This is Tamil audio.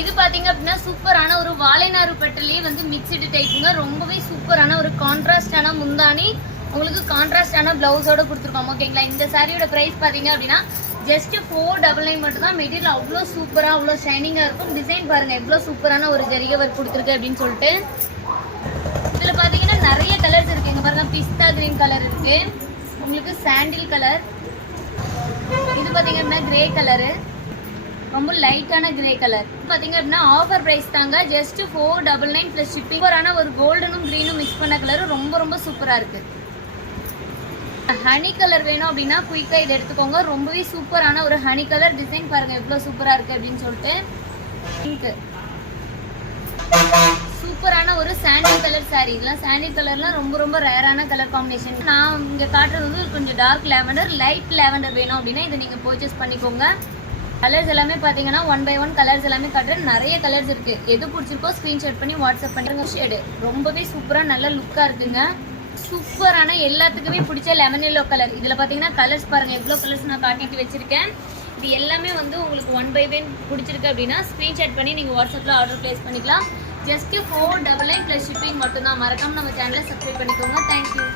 இது பாத்தீங்க அப்படின்னா சூப்பரான ஒரு வாழைநாறு பட்டிலேயே வந்து மிக்ஸ்டு டைப்புங்க. ரொம்பவே சூப்பரான ஒரு கான்ட்ராஸ்டான முந்தானி, உங்களுக்கு கான்ட்ராஸ்டான பிளவுஸோட கொடுத்துருக்கோம். ஓகேங்களா? இந்த சாரியோட பிரைஸ் பாத்தீங்க அப்படின்னா ஜஸ்ட் 499 மட்டும் தான். மெட்டீரியல் அவ்வளோ சூப்பரா அவ்வளோ ஷைனிங்கா இருக்கும். டிசைன் பாருங்க எவ்வளோ சூப்பரான ஒரு ஜரிகை ஒர்க் கொடுத்துருக்கு அப்படின்னு சொல்லிட்டு. இதுல பாத்தீங்கன்னா நிறைய கலர்ஸ் இருக்கு. இங்க பாருங்க பிஸ்தா கிரீன் கலர் இருக்கு, உங்களுக்கு சாண்டில் கலர், இது பாத்தீங்க அப்படின்னா கிரே கலரு, ரொம்ப லைட்டான கிரே கலர். பாத்தீங்க அப்படின்னா ஆஃபர் பிரைஸ் தாங்க, ஜஸ்ட் 499 பிளஸ் ஷிப்பிங். சூப்பரான ஒரு கோல்டனும் கிரீனும் மிக்ஸ் பண்ண கலர் ரொம்ப ரொம்ப சூப்பரா இருக்கு. ஹனி கலர் வேணும் அப்படின்னா குயிக்கா இதை எடுத்துக்கோங்க. ரொம்பவே சூப்பரான ஒரு ஹனி கலர். டிசைன் பாருங்க எவ்வளவு சூப்பரா இருக்கு அப்படின்னு சொல்லிட்டு. சூப்பரான ஒரு சாண்டில் கலர் சாரி. இதெல்லாம் சாண்டில் கலர்லாம் ரொம்ப ரொம்ப ரேரான கலர் காம்பினேஷன். நான் இங்க காட்டுறது வந்து கொஞ்சம் டார்க் லேவண்டர், லைட் லேவண்டர் வேணும் அப்படின்னா இதை நீங்க பர்ச்சேஸ் பண்ணிக்கோங்க. கலர்ஸ் எல்லாமே பாத்தீங்கன்னா 1 by 1 கலர்ஸ் எல்லாமே காட்டுறேன். நிறைய கலர்ஸ் இருக்கு. எது பிடிச்சிருக்கோ ஸ்கிரீன்ஷாட் பண்ணி வாட்ஸ்அப் பண்ணிருங்க. ஷேடு ரொம்பவே சூப்பரா நல்ல லுக்கா இருக்குங்க. சூப்பரான எல்லாத்துக்குமே பிடிச்ச லெமன் எல்லோ கலர். இதுல பாத்தீங்கன்னா கலர்ஸ் பாருங்க எவ்வளவு கலர்ஸ் நான் காட்டிட்டு வச்சிருக்கேன். இது எல்லாமே வந்து உங்களுக்கு 1 by 1 பிடிச்சிருக்கு அப்படின்னா ஸ்கிரீன்ஷாட் பண்ணி நீங்க வாட்ஸ்அப்ல ஆர்டர் பிளேஸ் பண்ணிக்கலாம். ஜஸ்ட் 499 பிளஸ் ஷிப்பிங் மட்டும் தான். மறக்காம நம்ம சேனலை சப்ஸ்கிரைப் பண்ணிக்கோங்க. தேங்க்யூ.